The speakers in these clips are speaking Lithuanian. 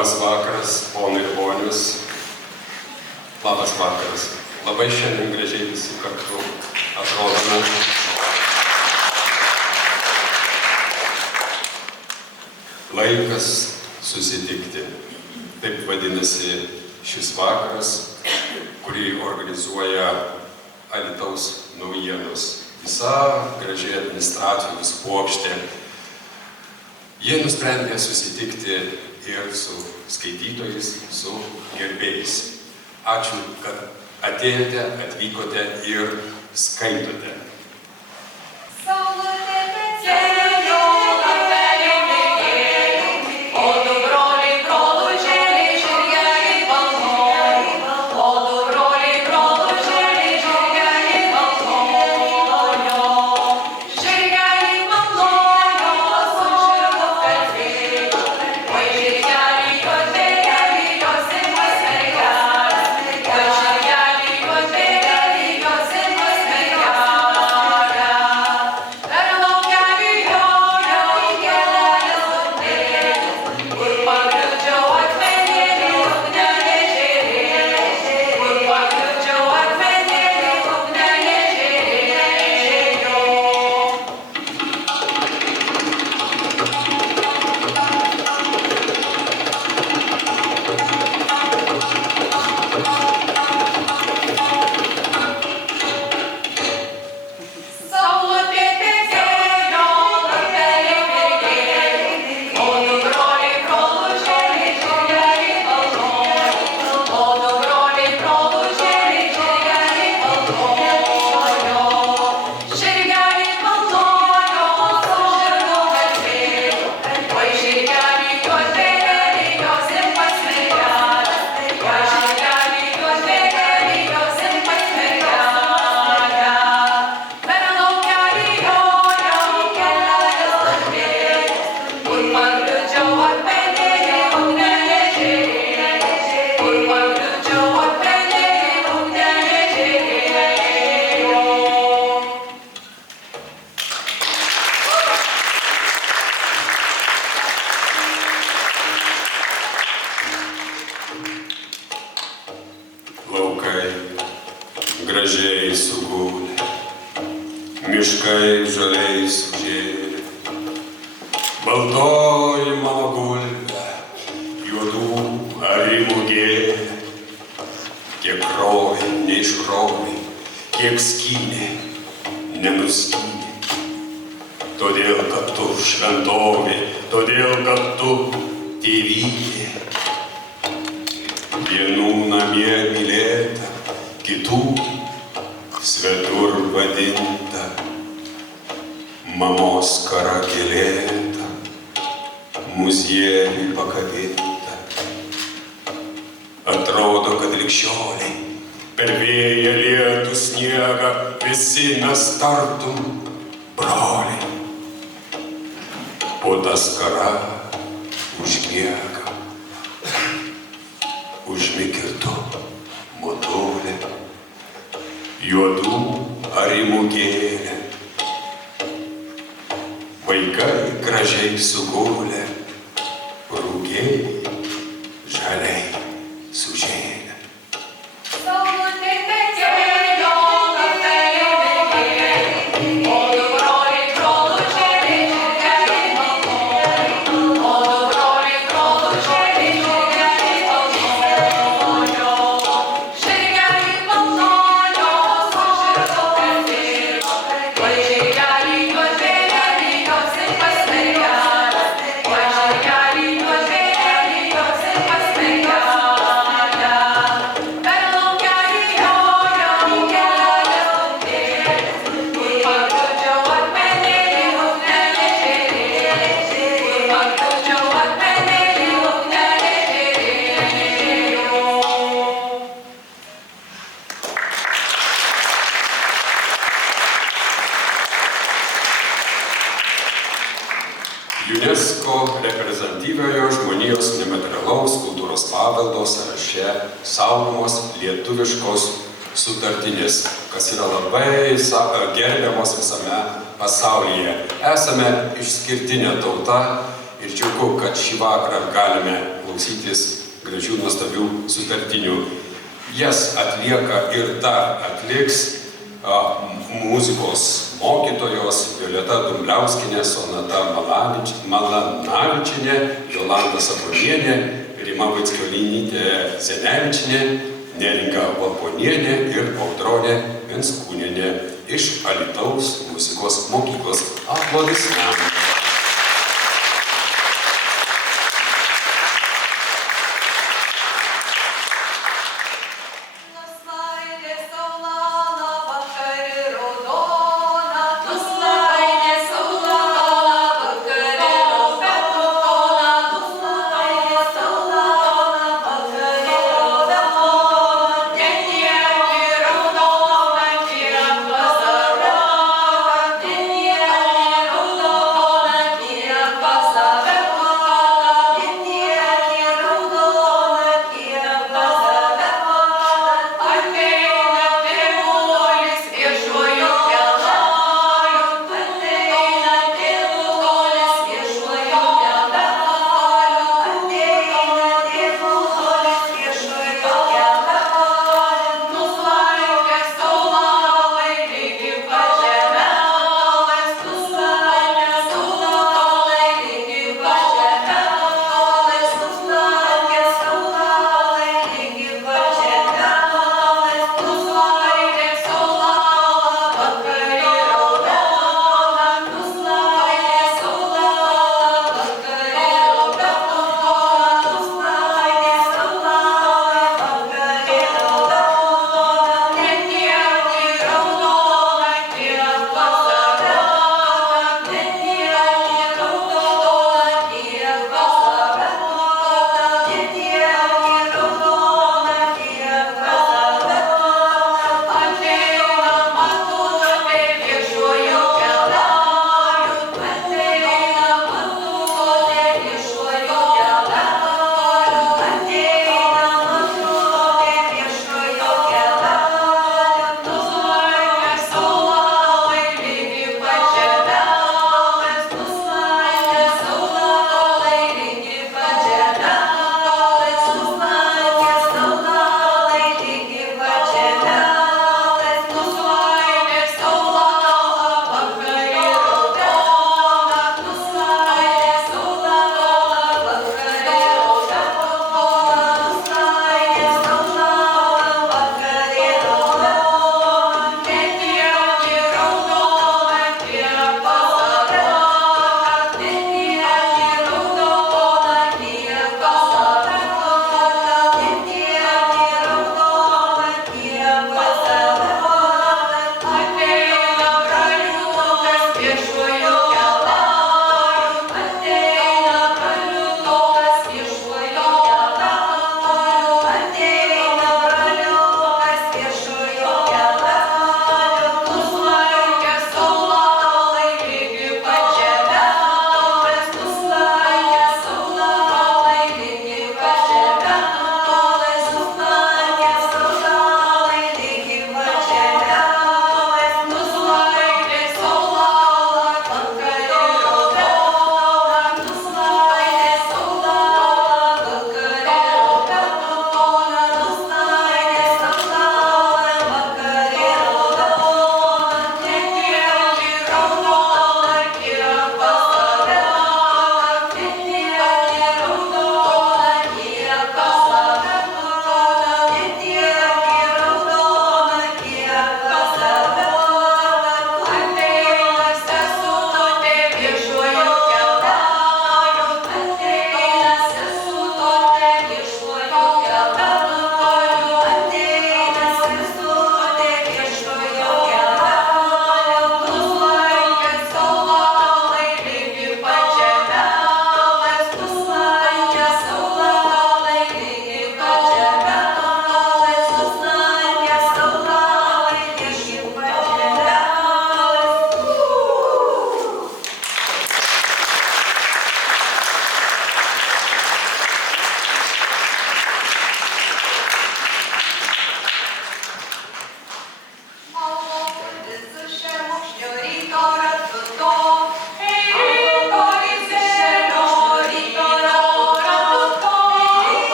Labas vakaras, ponai ir ponios. Labas vakaras. Labai šiandien gražiai visi kartu atrodome. Laikas susitikti. Taip vadinasi šis vakaras, kurį organizuoja Alytaus naujienos. Visa gražiai administracijos puokštė. Jie nusprendė susitikti ir su skaitytojais, su gerbėjais. Ačiū, kad atėjote, atvykote ir skaitote. Gražiai sugulė, miškai žaliai sužėlė, baltoji mano gulbė, juodų arimų gėlė, kiek krovė, neiškrovė, kiek skynė, nenuskynė. Todėl, kad tu šventovė, todėl, kad tu tėvynė, vienų namie mylėta, kitų svetur vadinta, mamos karagėlėta, muziejui pakabinta. Atrodo, kad ligšioliai per vėją lietų sniegą visi mes tartum broliai. O tas kara užmiega, užmik ir tu, motulė, juodų arimų gėlė. Vaikai gražiai sugulė, rugiai žaliai sužėlė. UNESCO reprezentatyviojo žmonijos nematerialaus kultūros paveldo sąraše saugomos lietuviškos sutartinės, kas yra labai gerbiamos visame pasaulyje. Esame išskirtinė tauta ir džiugu, kad šį vakarą galime klausytis gražių, nuostabių sutartinių. Jas atlieka ir dar atliks muzikos mokytojos Violeta Dumbliauskienė, Sonata Malanavičienė, Jolanta Sabonienė, Rima Vaickiolinytė Zenevičienė, Neringa Valponienė ir Audronė Venskūnienė iš Alytaus muzikos mokyklos. Aplodismentai. Thank you.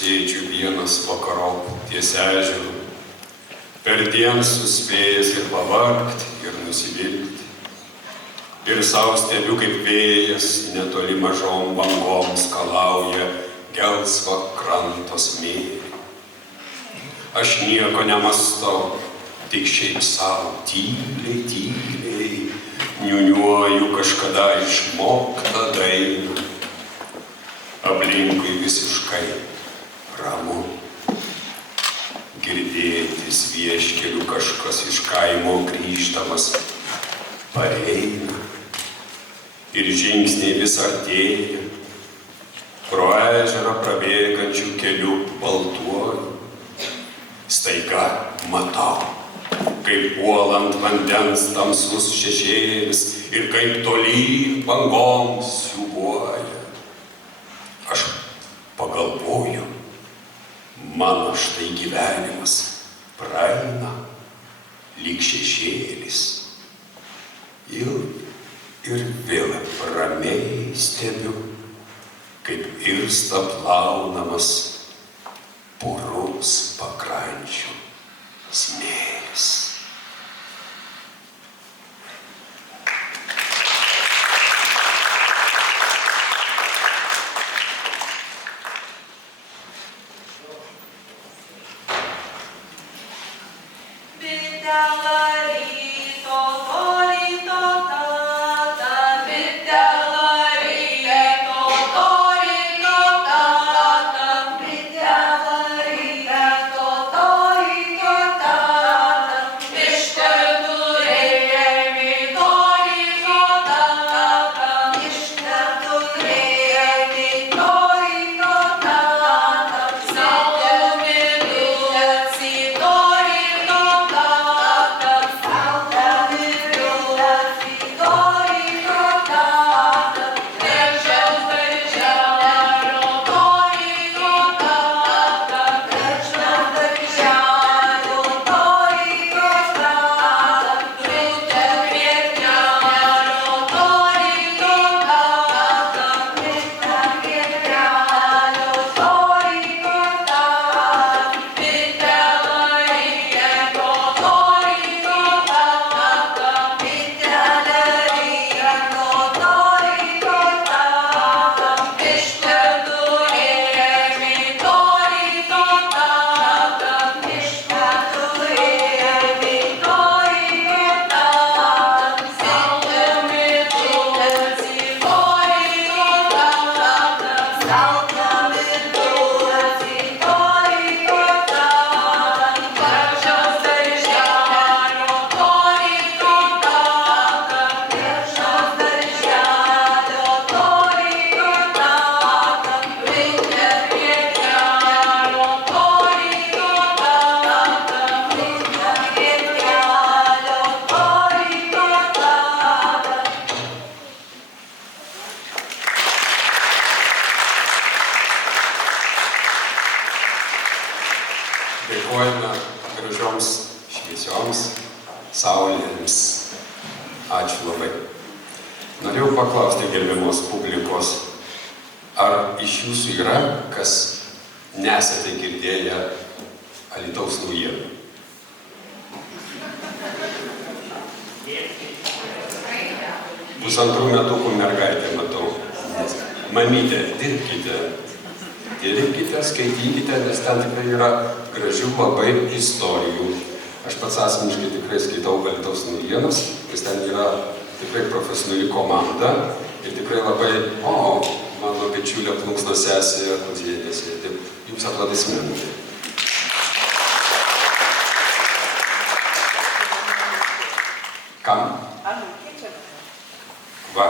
sėdžiu vienas vakarop ties ežeru, perdien suspėjęs ir pavargt, ir nusivilti. Ir sau stebiu, kaip vėjas netoli mažom bangom skalauja gelsvą kranto smėlį. Aš nieko nemastau, tik šiaip savo tyliai, tyliai niūniuoju kažkada išmoktą dainą. Aplinkui visiškai ramu. Girdėtis vieškeliu kažkas iš kaimo grįždamas pareina. Ir žingsniai vis artėja, pro ežerą prabėgančių kelių baltuoju. Staiga matau, kaip puolant vandens tamsus šešėlis ir kaip tolyn bangoms siūbuoja. Aš pagalvoju, mano štai gyvenimas praeina lyg šešėlis. Ir vėl ramiai stebiu, kaip irsta plaunamas purus pakrančių smėlis. Dėkojame gražioms, šviesioms saulėms. Ačiū labai. Norėjau paklausti gerbiamos publikos, ar iš jūsų yra, kas nesate girdėję Alytaus naujienų? Pusantrų metukų mergaitė matau. Mamytė, dirbkite, skaitykite, nes ten tikrai yra gražių labai istorijų. Aš pats asmeniškai tikrai skaitau Alytaus naujienas, nes ten yra tikrai profesionali komanda ir tikrai labai, mano bičiulė plunksno sesė, Kudzienė sėdi. Jums aplodismentai. Kam? Va.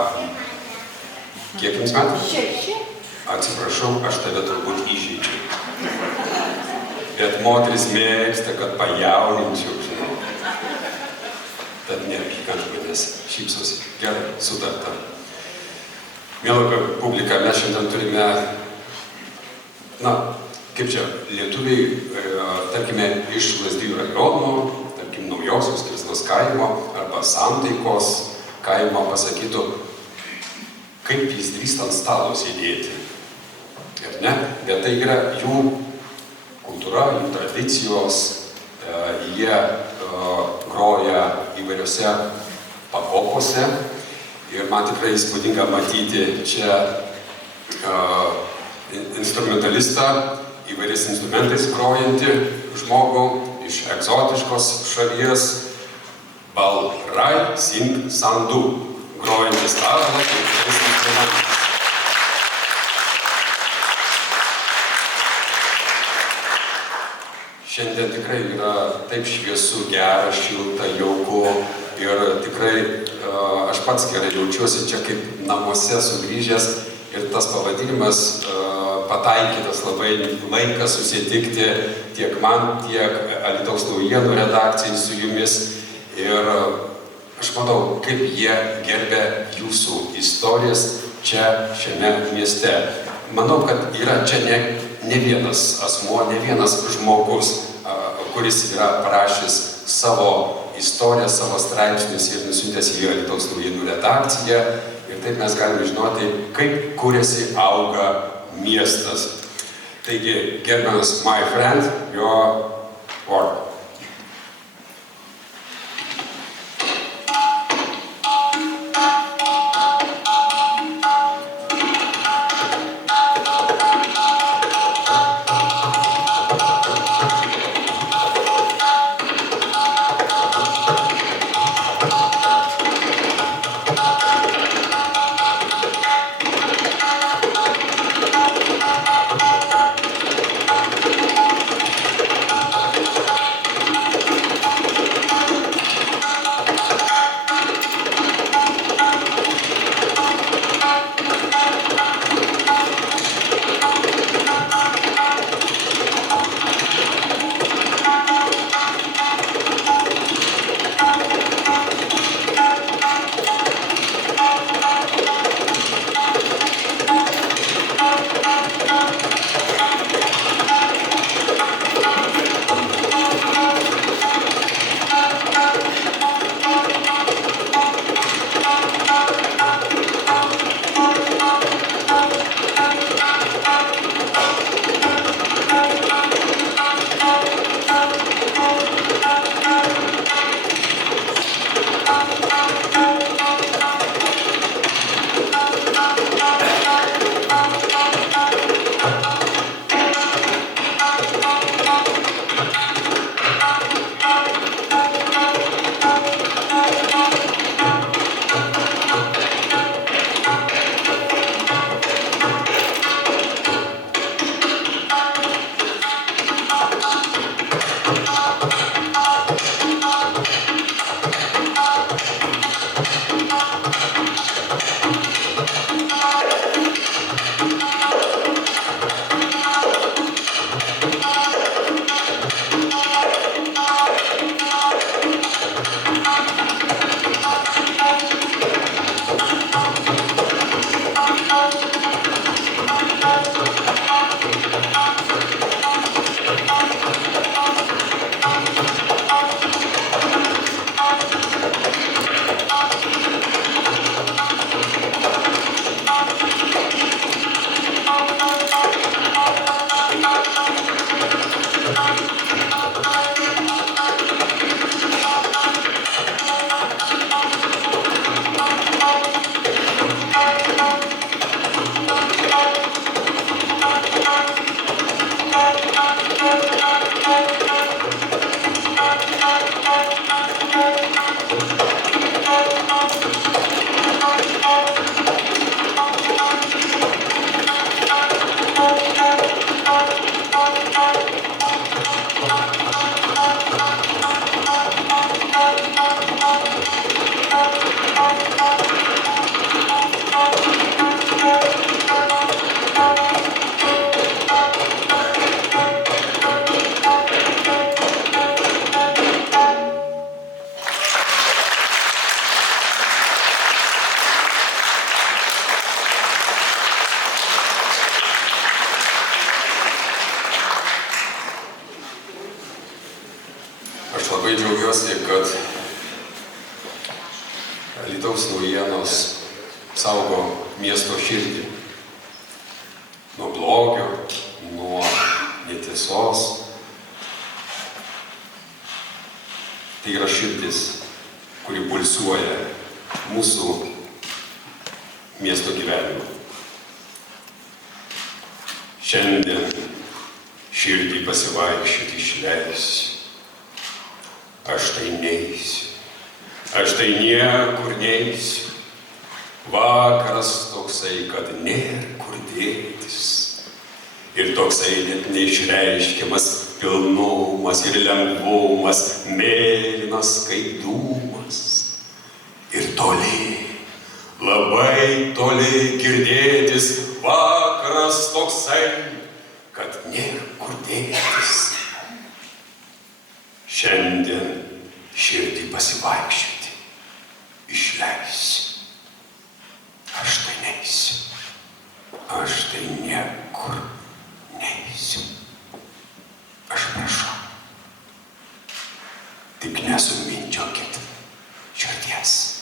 Kiek jums metų? 6. Atsiprašau, aš tave turbūt įžeidžiu. Bet moteris mėgsta, kad pajauninčiau, žinau. Tad nepyk ant manęs, šypsosi. Gerai, sutarta. Miela publika, mes šiandien turime, kaip čia, lietuviai, tarkime, iš Lazdijų rajono, tarkim, Naujosios Kristos kaimo arba Santaikos kaimo pasakytų, kaip jis drįsta ant stalo sėdėti. ne? Bet tai yra jų kultūra, jų tradicijos, jie groja įvairiose pakopose ir man tikrai įspūdinga matyti čia instrumentalistą, įvairiais instrumentais grojantį žmogų iš egzotiškos šalies, Balrai Singh Sandhu, grojantis tablą ir kitais instrumentais. Šiandien tikrai yra taip šviesu, gera, šilta, jauku ir tikrai aš pats gerai jaučiuosi čia kaip namuose sugrįžęs ir tas pavadinimas pataikytas labai laikas susitikti tiek man, tiek Alytaus naujienų redakcijai su jumis ir aš matau, kaip jie gerbia jūsų istorijas čia, šiame mieste. Manau, kad yra čia ne vienas asmuo, ne vienas žmogus, kuris yra parašęs savo istoriją, savo straipsnius ir nusiuntęs į Alytaus naujienų redakciją. Ir taip mes galime žinoti, kaip kuriasi, auga miestas. Taigi, gerbiamas my friend, your word. Labai džiaugiuosi, kad Alytaus naujienos saugo miesto širdį nuo blogio, nuo netiesos. Tai yra širdis, kuri pulsuoja mūsų miesto gyvenimą. Šiandien širdį pasivaikščioti išleisiu. Aš tai neisiu, aš tai niekur neisiu. Vakaras toksai, kad nėr kur dėtis. Ir toksai net neišreiškiamas pilnumas ir lengvumas, mėlynas kaip dūmas. Ir toli, labai toli girdėtis vakaras toksai, kad nėr kur dėtis. Šiandien širdį pasivaikščioti išleisiu. Aš tai neisiu, aš tai niekur neisiu. Aš prašau, tik nesumindžiokit širdies.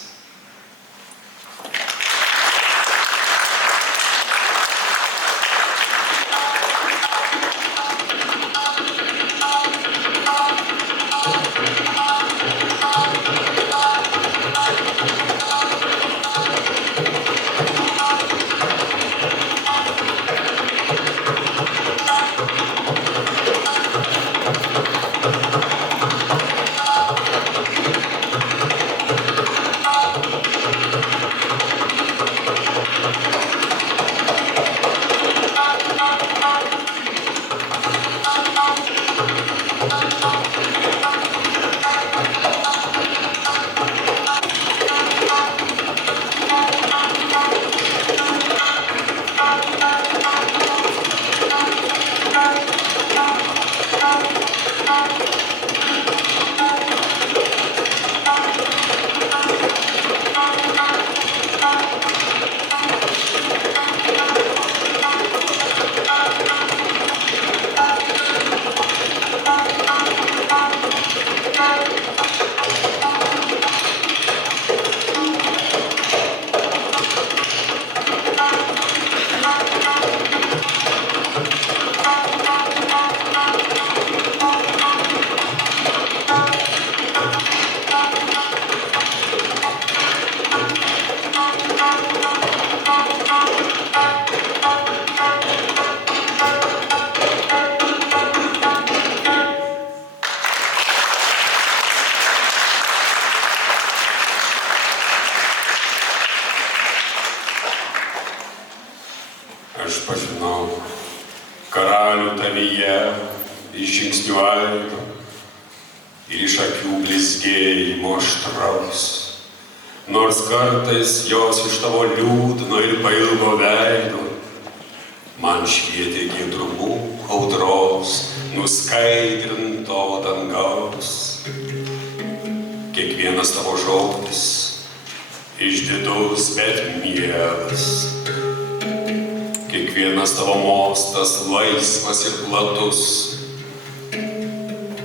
Aš pažinau karalių tavyje iš žingsnių aido ir iš akių blizgėjimo aštraus. Nors kartais jos iš tavo liūdno ir pailgo veido man švietė giedrumu audros, nuskaidrinto dangaus. Kiekvienas tavo žodis išdidus, bet mielas. Kiekvienas tavo mostas laisvas ir platus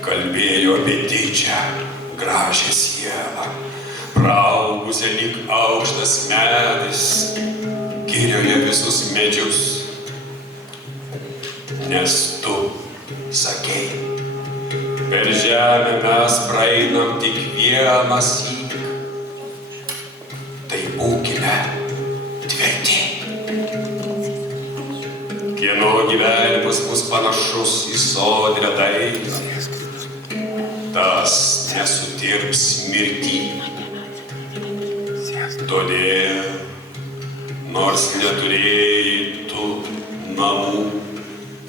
kalbėjo apie didžią, gražią sielą, praaugusią lyg aukštas medis, girioje visus medžius. Nes tu sakei, per žemę mes praeinam tik vienąsyk, tai būkime tvirti. Kieno gyvenimas bus panašus į sodrią dainą, tas nesutirps mirtį. Todėl, nors neturėjai tu namų,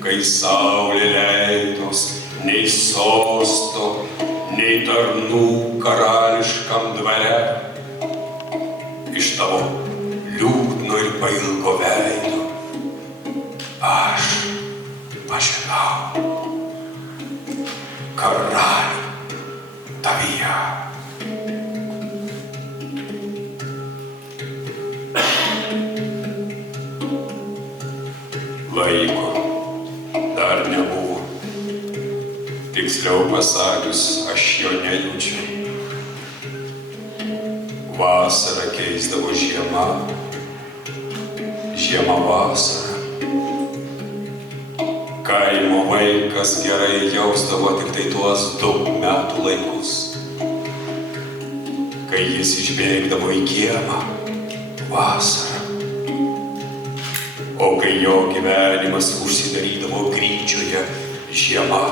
kai saulė leidos, nei sosto, nei tarnų karališkam dvare, iš tavo liūdno ir pailgo veido aš pažinau karalių tavyje. Laiko dar nebuvo, tiksliau pasakius, aš jo nejaučiu. Vasara keisdavo žiema, žiema vasara. Kaimo vaikas gerai jausdavo tik tai tuos 2 metų laikus, kai jis išbėgdavo į kiemą vasarą. O kai jo gyvenimas užsidarydavo gryčioje žiema,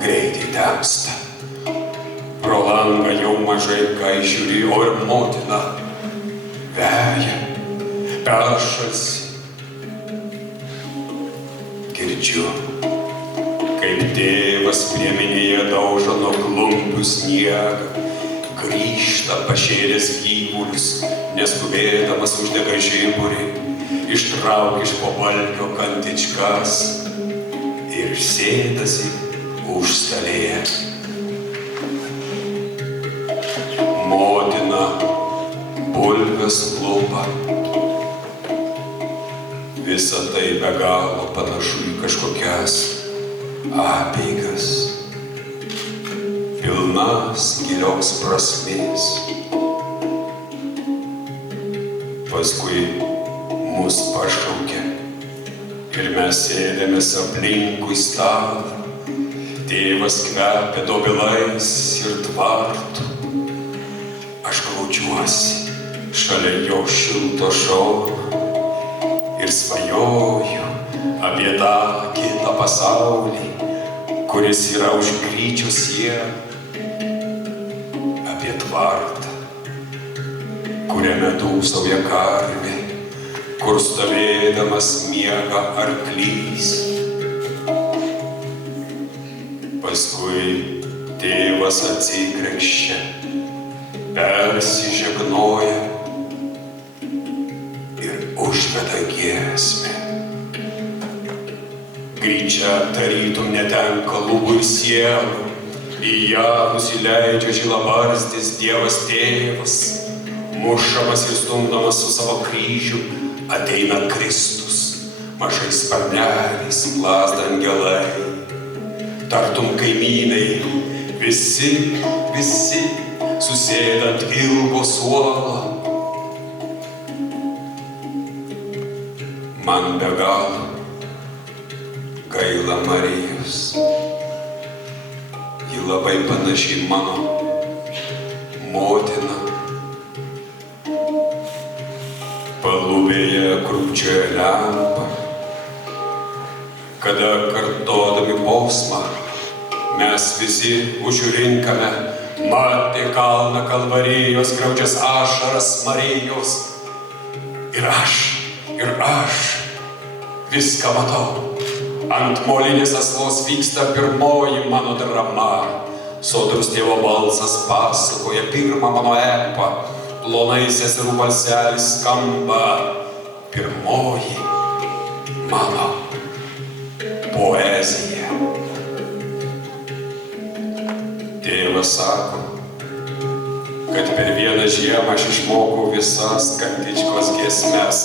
greitai temsta. Pro langą jau mažai ką žiūrėjo ir motina veja, peršalsi. Girdžiu, kaip tėvas priemenėje daužo nuo klumpių sniegą, grįžta pašėlęs gyvulius, neskubėdamas uždega žiburį, ištraukia iš po valgio kantičkas ir sėdasi užstalėje. Motina bulves lupa. Visa tai be galo panašu į kažkokias apeigas, pilnas gilios prasmės. Paskui mus pašaukė ir mes sėdėmės aplinkui stalą. Tėvas kvepia dobilais ir tvartu. Aš glaudžiuosi šalia jo šilto šono ir svajoju apie tą kitą pasaulį, kuris yra už gryčių sienų, apie tvartą, kuriame dūsauja karvė, kur stovėdamas miega arklys. Paskui tėvas atsikrenkščia, persižegnoja ir užveda giesmę. Gryčia tarytum netenka lūpų ir sielų, į ją nusileidžia žilabarzdis Dievas tėvas, mušamas ir stumdamas su savo kryžiu ateina Kristus, mažais sparneliais plazda angelai, tartum kaimynai, visi susėdant ilgo suolo. Man be galo gaila Marijos. Ji labai panaši į mano motiną. Palubėje krūpčioja lempa, kada kartodami posmą mes visi užrinkame matė kalną Kalvarijos, griaudžias ašaras Marijos. Ir aš viską matau. Ant molinės aslos vyksta pirmoji mano drama. Sodrus tėvo balsas pasakoja pirmą mano epą. Plonai seserų balselis skamba. Pirmoji mano poezija. Tėvas sako, kad per vieną žiemą aš išmokau visas kantičkos giesmes,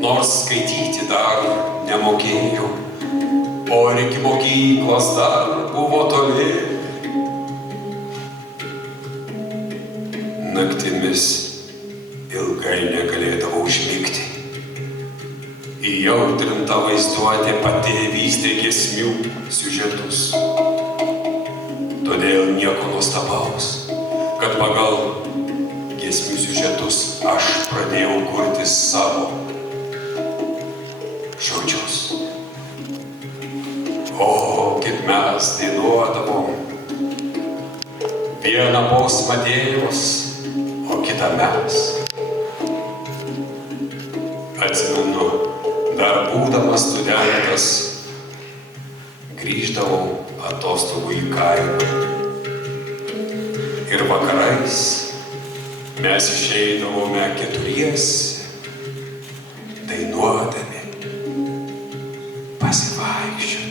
nors skaityti dar nemokėjau, o ir iki mokyklos dar buvo toli. Naktimis ilgai negalėdavau užmigti. Įjautrinta vaizduotė patėvystė giesmių siužetus. Todėl nieko nuostabaus, kad pagal giesmių siužetus aš pradėjau kurti savo žodžius. O, kaip mes dainuodavom. Vieną posmą tėvas, o kitą mes. Atsimenu, dar būdamas studentas, grįždavau atostogų į kaimą. Ir vakarais mes išeidavome keturiese, dainuodami, pasivaikščioti.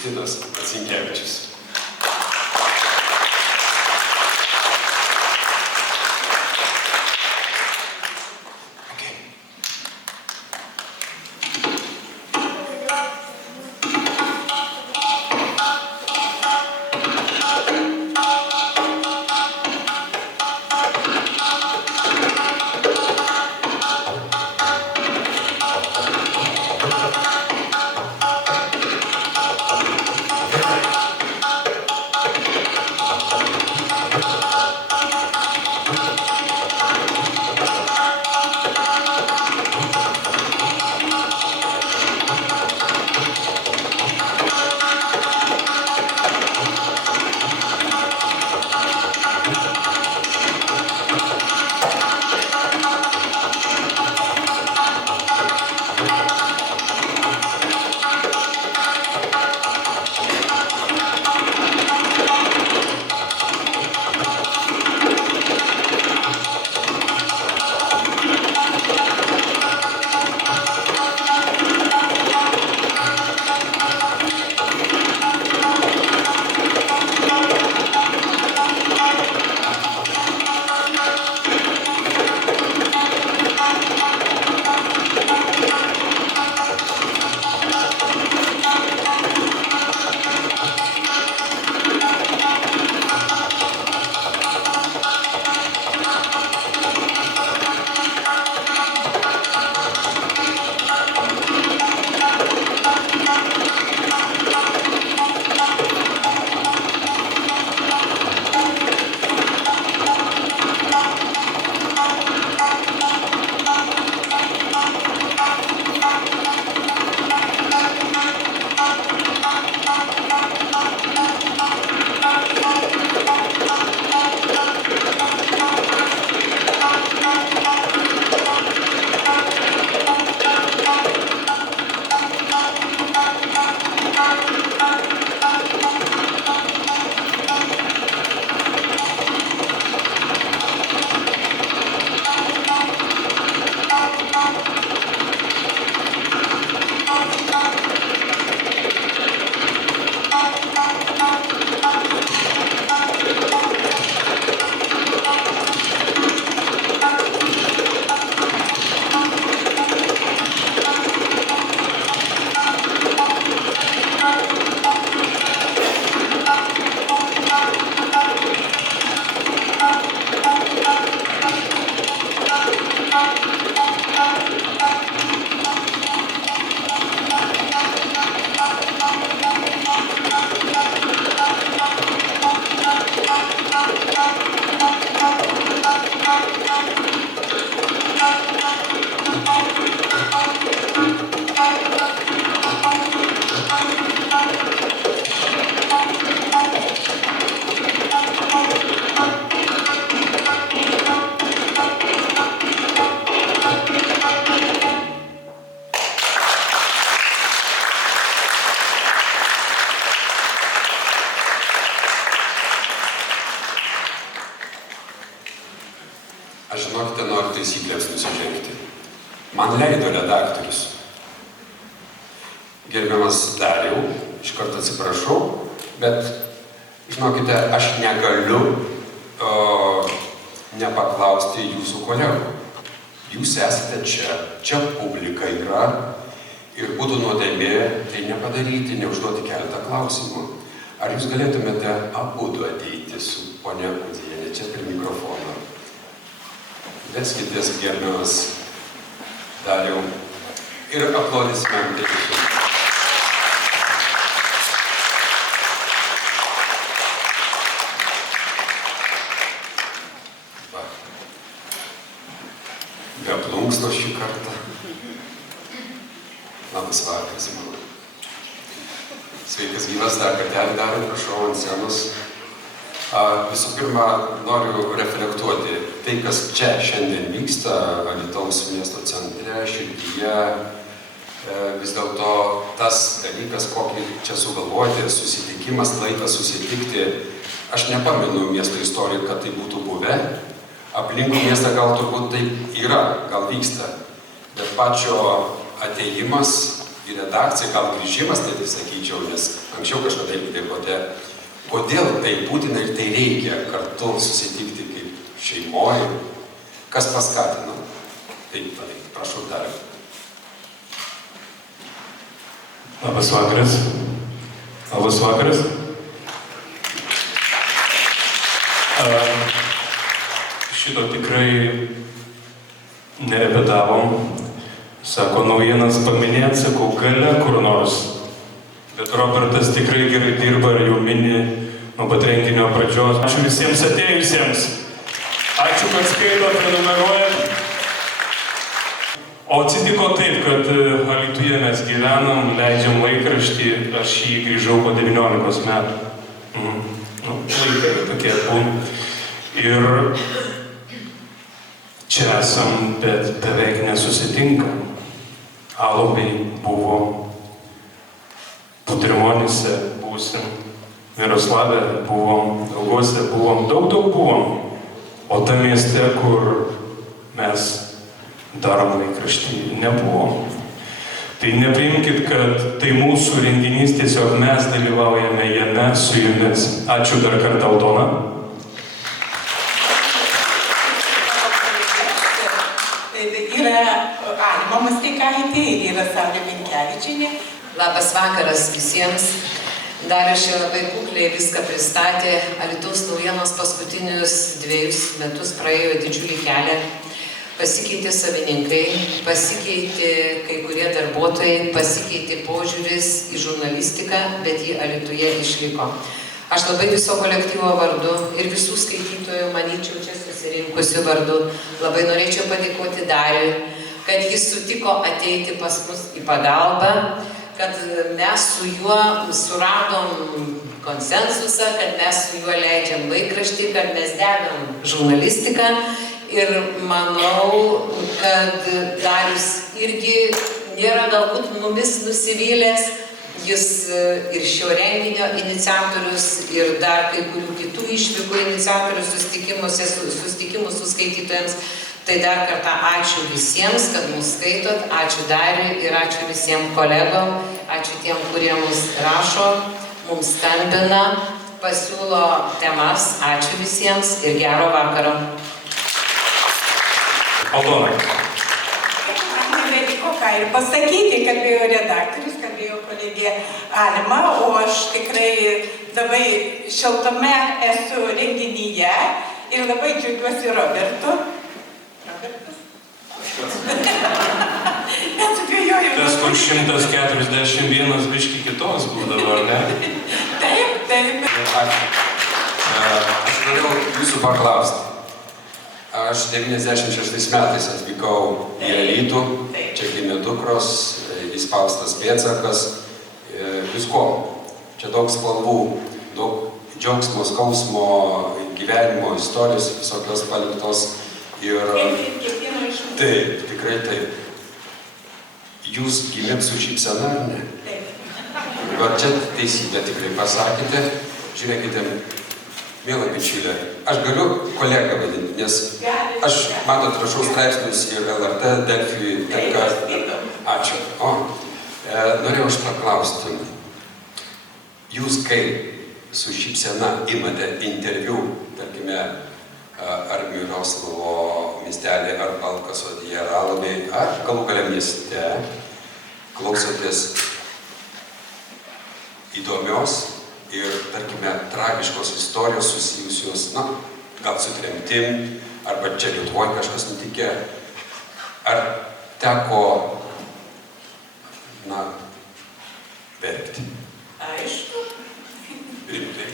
Justinas Marcinkevičius. Aš žinokite, noriu taisyklėms nusižengti. Man leido redaktorius. Gerbiamas Dariau, iš karto atsiprašau, bet žinokite, aš negaliu nepaklausti jūsų kolegų. Jūs esate čia, čia publika yra ir būtų nuodėmė tai nepadaryti, neužduoti keletą klausimų. Ar jūs galėtumėte abudu ateiti su ponia Kudzienė čia prie mikrofono? Veskitės, gerbiamas Dariau, ir aplodismentai. Be plunksno šį kartą. Labas vakaras, mano. Sveikas gyvas, dar kartelį Dariau, prašau ant scenos. Visų pirma, noriu reflektuoti tai, kas čia šiandien vyksta, Alytaus miesto centre, širdyje, vis dėlto tas dalykas, kokį čia sugalvoti, susitikimas, laikas susitikti, aš nepamenu miesto istoriją, kad tai būtų buvę, aplinkų miestą gal turbūt tai yra, gal vyksta, bet pačio atėjimas į redakciją, gal grįžimas, tai sakyčiau, nes anksčiau kažkada irgi dirbote. Kodėl tai būtina ir tai reikia kartu susitikti kaip šeimoje? Kas paskatino? Tai prašau dar. Labas vakaras. Labas vakaras. Šito tikrai nerepetavom. Sako, naujienas paminėt, sakau, gale kur nors. Bet Robertas tikrai gerai dirba ir jau mini nuo pat renginio pradžios. Ačiū visiems atėjusiems. Ačiū, kad skaitot, prenumeruojat. O atsitiko taip, kad Alytuje mes gyvenam, leidžiam laikraštį, aš jį grįžau po 19 metų. Laikai tokie būna. Ir čia esam, bet beveik nesusitinkam. Alubėj buvo, Putrimonyse būsim, Miroslavė buvom, Dauguose buvom, daug buvom. O ta mieste, kur mes darom laikraštį, nebuvom. Tai nepriimkit, kad tai mūsų renginys, tiesiog mes dalyvaujame jame su jumis. Ačiū dar kartą, Aldona. Yra Alma Masteikaitė ir yra Saulė Minkevičienė. Labas vakaras visiems. Darius čia labai kukliai viską pristatė. Alytaus naujienos paskutinius 2 metus praėjo didžiulį kelią. Pasikeitė savininkai, pasikeitė kai kurie darbuotojai, pasikeitė požiūris į žurnalistiką, bet jį Alytuje išliko. Aš labai viso kolektyvo vardu ir visų skaitytojų, manyčiau, čia susirinkusių vardu, labai norėčiau padėkoti Dariui, kad jis sutiko ateiti pas mus į pagalbą, kad mes su juo suradom konsensusą, kad mes su juo leidžiam laikraštį, kad mes dedam žurnalistiką. Ir manau, kad Darius irgi nėra galbūt mumis nusivylęs. Jis ir šio renginio iniciatorius, ir dar kai kurių kitų išvykų iniciatorius susitikimų su skaitytojams. Tai dar kartą ačiū visiems, kad mus skaitot. Ačiū Dariui ir ačiū visiems kolegom. Ačiū tiem, kurie mus rašo, mums skambina, pasiūlo temas. Ačiū visiems ir gero vakaro. Aldonai. Man nebeliko ką ir pasakyti, kalbėjo redaktorius, kalbėjo kolegė Alma, o aš tikrai labai šiltame esu renginyje ir labai džiaugiuosi Robertu. Robertas? Nesubėjoju. Tas, kur 141 biški kitos būdavo, ar ne? Taip. Aš norėjau jūsų paklausti. Aš 96 metais atvykau į Alytų, čia gimė dukros, įspaustas pėdsakas, visko. Čia daug spalvų, daug džiaugsmo, skausmo, gyvenimo, istorijos visokios paliktos. Ir taip, tikrai taip. Jūs gimėt su šypsena, ar ne? Taip. Va čia teisybę tikrai pasakėte. Žiūrėkite, mėla bičiulė, aš galiu kolegą vadinti, nes aš, matot, rašau straipsnius ir LRT, Delfi, TK. Ačiū. Norėjau aš paklausti. Jūs kaip su šypsena imate interviu, tarkime, ar Miroslavo miestelė, ar Balkasodyje, ar Alubėje, ar galų gale mieste, klausotės įdomios ir, tarkime, tragiškos istorijos susijusios, gal su tremtim, arba čia Lietuvoje kažkas nutikė. Ar teko, verkti? Aišku. Rimtai?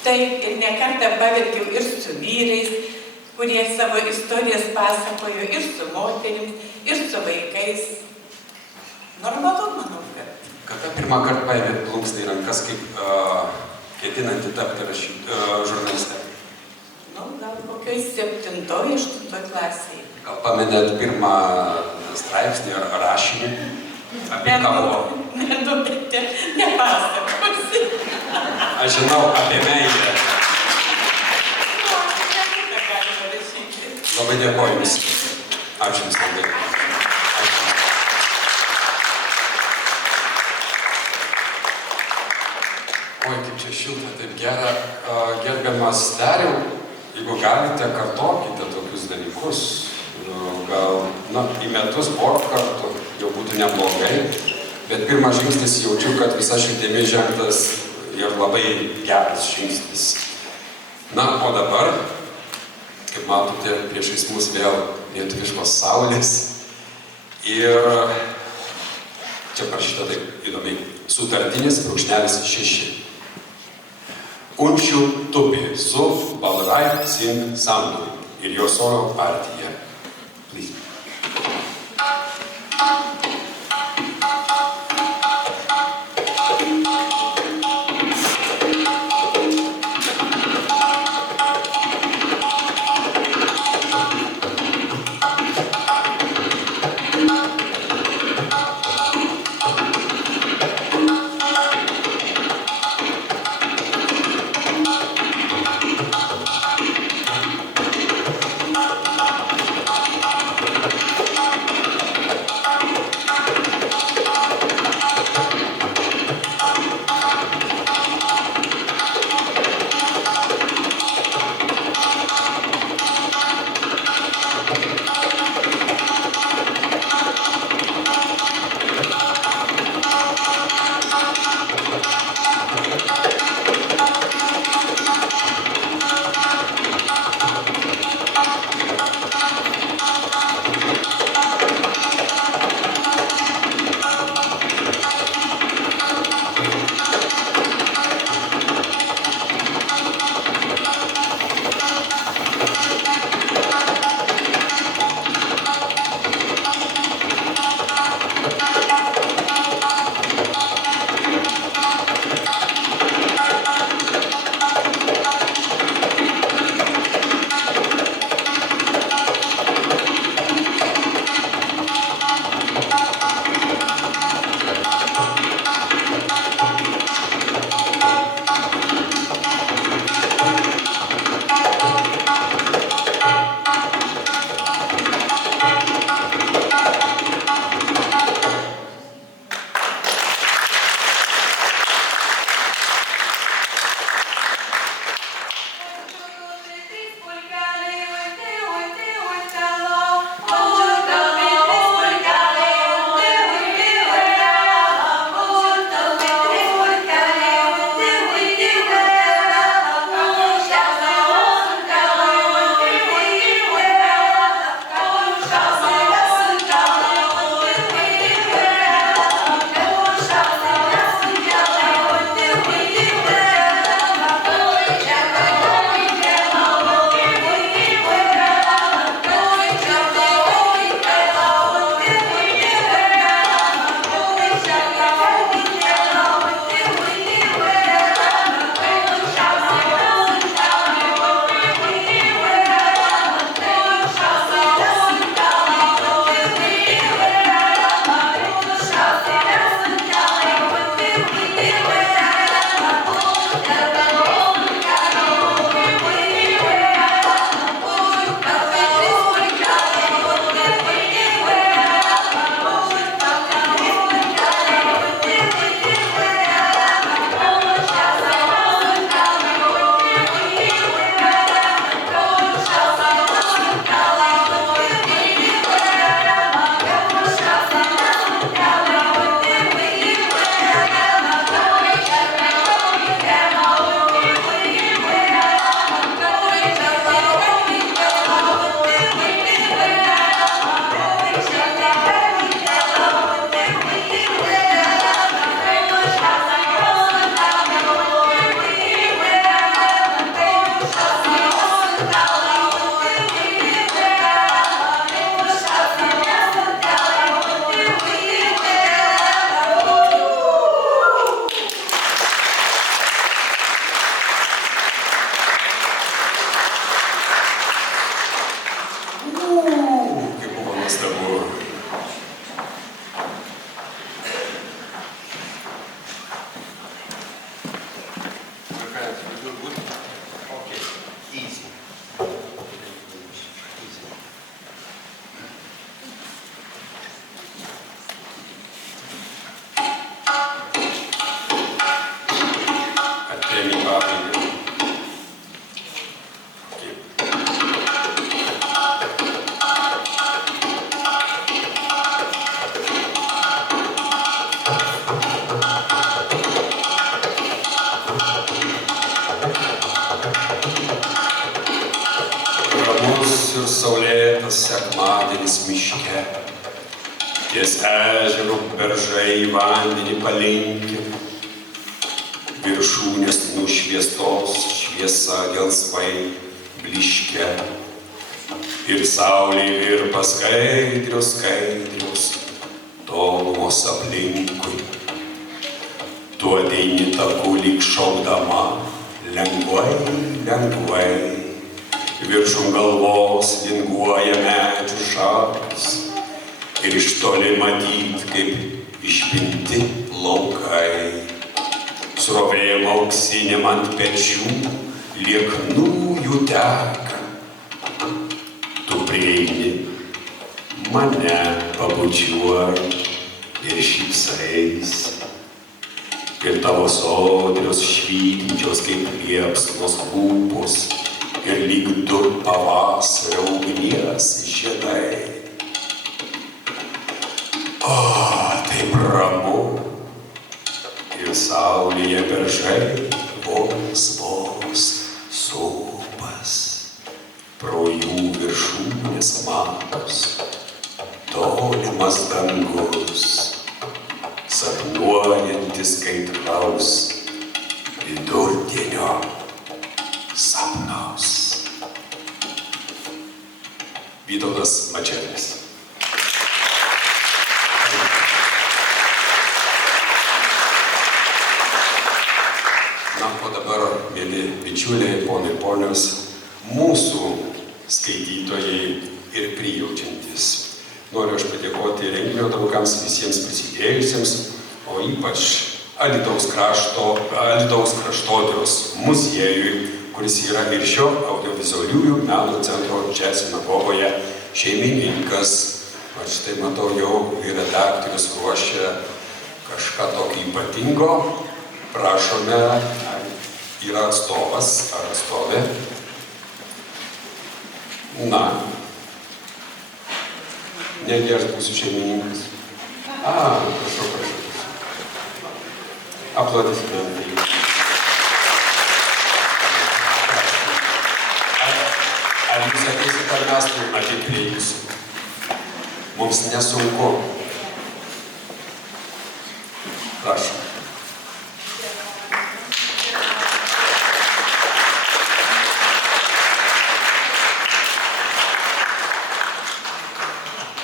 Taip, ir nekartą paverkiau ir su vyrais, kurie savo istorijas pasakojo, ir su moterims, ir su vaikais. Normalu, manau, kad. Kada pirmą kartą paėmėt plunksną į rankas, kaip ketinantį tapti žurnalistą? Gal kokioj 7-8 klasėje. Gal pamenėt pirmą straipsnį ar rašinį? Apie ką buvo? Nepasakosiu. Aš žinau apie meilę. Labai dėkoju Jums. Ačiū Jums labai. Ačiū. čia šilta, taip gera. Gerbiamas Dariau, jeigu galite, kartokite tokius dalykus. Gal, į metus porą kartų jau būtų neblogai. Bet pirmas žingsnis jaučiu, kad visa širdimi žengtas ir labai geras žingsnis. O dabar, kaip matote, priešais mus vėl lietuviškos saulės. Ir čia parašyta taip įdomiai. Sutartinis brūkšnelis 6. Unčių tupi su Balrai Singh Sandhu ir jo solo partija. Please. sekmadienis miške. Ties ežerų beržai vandenį palinkę, viršūnės nušviestos šviesa gelsvai blyške. Ir saulė virpa skaidrios, tolumos aplinkui. Tu ateini taku lyg šaukdama, lengvai, viršum galvos linguoja medžių šakos. Ir iš toli matyt, kaip išpinti laukai. Srovėm auksinėm ant pečių lieknųjų teka. Tu prieini, mane pabučiuoji ir šypsaisi. Ir tavo sodrios švytinčios kaip liepsnos lūpos ir lyg du pavasario ugnies žiedai. O, taip ramu, ir saulėje beržai vos sūpas, pro jų viršūnės matos, tolimas dangus, sapnuojantis kaitraus vidurdienio sapnus. Vytautas Mačernis. Na, o dabar, mėly bičiuliai, ponai ir ponios, mūsų skaitytojai ir prijaučiantis. Noriu aš padėkoti renginio draugams, visiems prisidėjusiems, o ypač Alytaus kraštotyros muziejui, kuris yra ir šio audiovizualiųjų meno centro čia sinagogoje šeimininkas. O štai matau, jau ir redaktorius ruošia kažką tokio ypatingo. Prašome, yra atstovas ar atstovė. Na, negi aš būsiu šeimininkas. Prašau. Aplodismentai. Ar jūs ateisit, ar mes ateit prie jūsų? Mums nesunku. Prašau.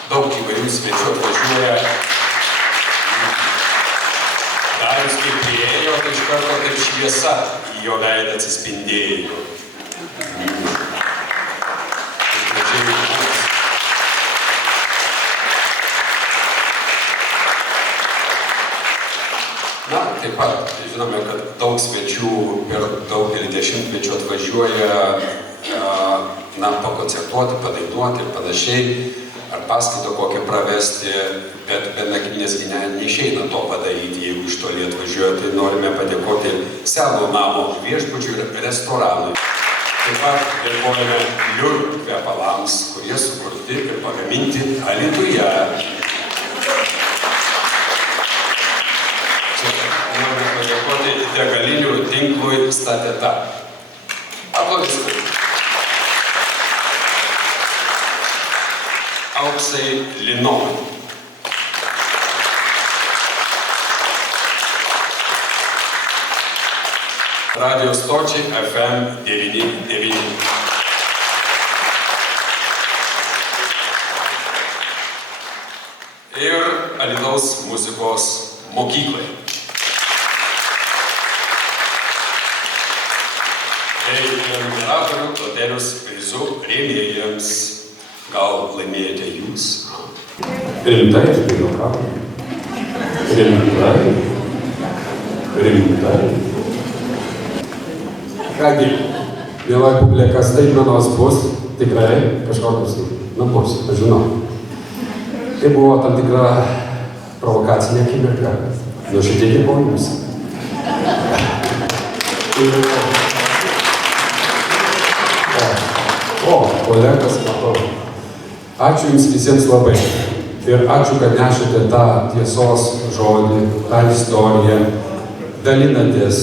Daug įvairių svečių atvažiuoja. Darius kaip priėjo, tai iš karto taip šviesa į jo veidą atsispindėjo. Na, taip pat žinome, kad daug svečių per daugelį dešimtmečių atvažiuoja pakoncertuoti, padainuoti ir panašiai. Ar paskaitą kokią pravesti, bet be nakvynės neišeina to padaryti, jeigu iš toli atvažiuoja, tai norime padėkoti Seno namo viešbučiui ir restoranui. Taip pat dėkojame Liur kvepalams, kurie sukurti ir pagaminti Alytuje. Norime padėkoti degalinių tinklui Stateta. Aplodismentai. Auksai Linomai. Radio stočiai FM 99. Ir Alytaus muzikos mokyklai. Tai prenumeratorių loterijos prizų rėmėjams. Gal laimėjote jūs? Rimtai, aš juokauju. Rimtai. Kągi, mėla publika, staigmenos bus tikrai kažkokius namus, aš žinau. Tai buvo tam tikra provokacinė akimirka. Nuoširdžiai dėkoju jums. Kolegas, matau. Ačiū jums visiems labai. Ir ačiū, kad nešate tą tiesos žodį, tą istoriją, dalinatės,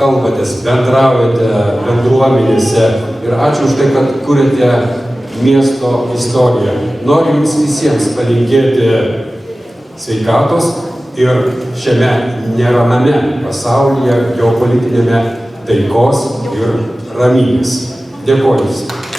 kalbatės, bendraujate bendruomenėse. Ir ačiū už tai, kad kuriate miesto istoriją. Noriu jums visiems palinkėti sveikatos ir šiame neramame pasaulyje geopolitinėme taikos ir ramybės. Dėkuoju.